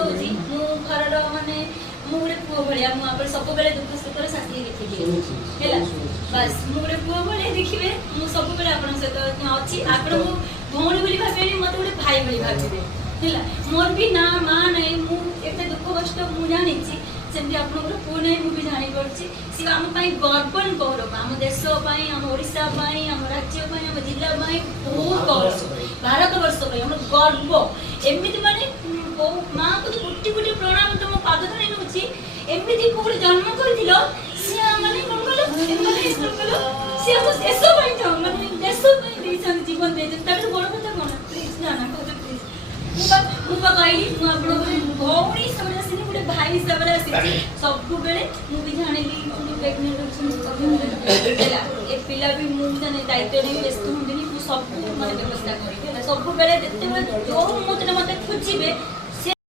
ହଉଛି ମୁଁ ଘରର ମାନେ ମୁଁ ଗୋଟେ ପୁଅ ଭଳିଆ ମୁଁ ଆପଣ ସବୁବେଳେ ଦୁଃଖ ସୁଖର ସାଥି ହେଇକି ଥିବି ହେଲା ବାସ୍ ମୁଁ ଗୋଟେ ପୁଅ ଭଳିଆ ଦେଖିବେ ମୁଁ ସବୁବେଳେ ଆପଣଙ୍କ ସହିତ ଅଛି ଆପଣ ମୁଁ ଭଉଣୀ ବୋଲି ଭାବିବେନି ମତେ ଗୋଟେ ଭାଇ ଭଳି ଭାବିବେ ହେଲା ମୋର ବି ନା ମା ନାହିଁ ମୁଁ ଏତେ ଦୁଃଖ କଷ୍ଟ ମୁଁ ଜାଣିଛି ସେମିତି ଆପଣଙ୍କର ପୁଅ ନାହିଁ ମୁଁ ବି ଜାଣିପାରୁଛି ସେ ଆମ ପାଇଁ ଗର୍ବ ଗୌରବ ଆମ ଦେଶ ପାଇଁ ଆମ ଓଡ଼ିଶା ପାଇଁ ଆମ ରାଜ୍ୟ ପାଇଁ ଆମ ଜିଲ୍ଲା ପାଇଁ ବହୁତ ଗୌରବ ଭାରତ ବର୍ଷ ପାଇଁ ଆମର ଗର୍ବ ଏମିତି ମାନେ ମାଆକୁ କୋଟି କୋଟି ପ୍ରଣାମ ତମ ପାଦ ଧରି ନେଉଛି ଏମିତି କୋଉଠି ଜନ୍ମ କରିଥିଲ ସିଏ ମାନେ କଣ କହିଲ ସିଏ ଆମ ଦେଶ ପାଇଁ ମାନେ ଦେଶ ପାଇଁ ଦେଇଛନ୍ତି ଜୀବନ ଦେଇଛନ୍ତି ତାଠୁ ବଡ଼ କଥା କଣ ପ୍ଲିଜ ନା କହୁଛ ପ୍ଲିଜ ମୁଁ କହିଲି ମୁଁ ଆପଣଙ୍କର ଭଉଣୀ ହିସାବରେ ଆସିନି ଗୋଟେ ଭାଇ ହିସାବରେ ଆସିଛି ସବୁବେଳେ ମୁଁ ବି ଜାଣିଲି ପ୍ରେଗନେଣ୍ଟ ହେଲା ଏ ପିଲା ବି ମୁଁ ଜାଣେ ଦାୟିତ୍ୱ ନେଇ ବ୍ୟସ୍ତ ହୁଅନ୍ତିନି ମୁଁ ସବୁ ମାନେ ବ୍ୟବସ୍ଥା କରିବି ହେଲା ସବୁବେଳେ ଯେତେବେଳେ ଯୋଉ ମୁହୂର୍ତ୍ତରେ ମତେ ଖୋଜିବେ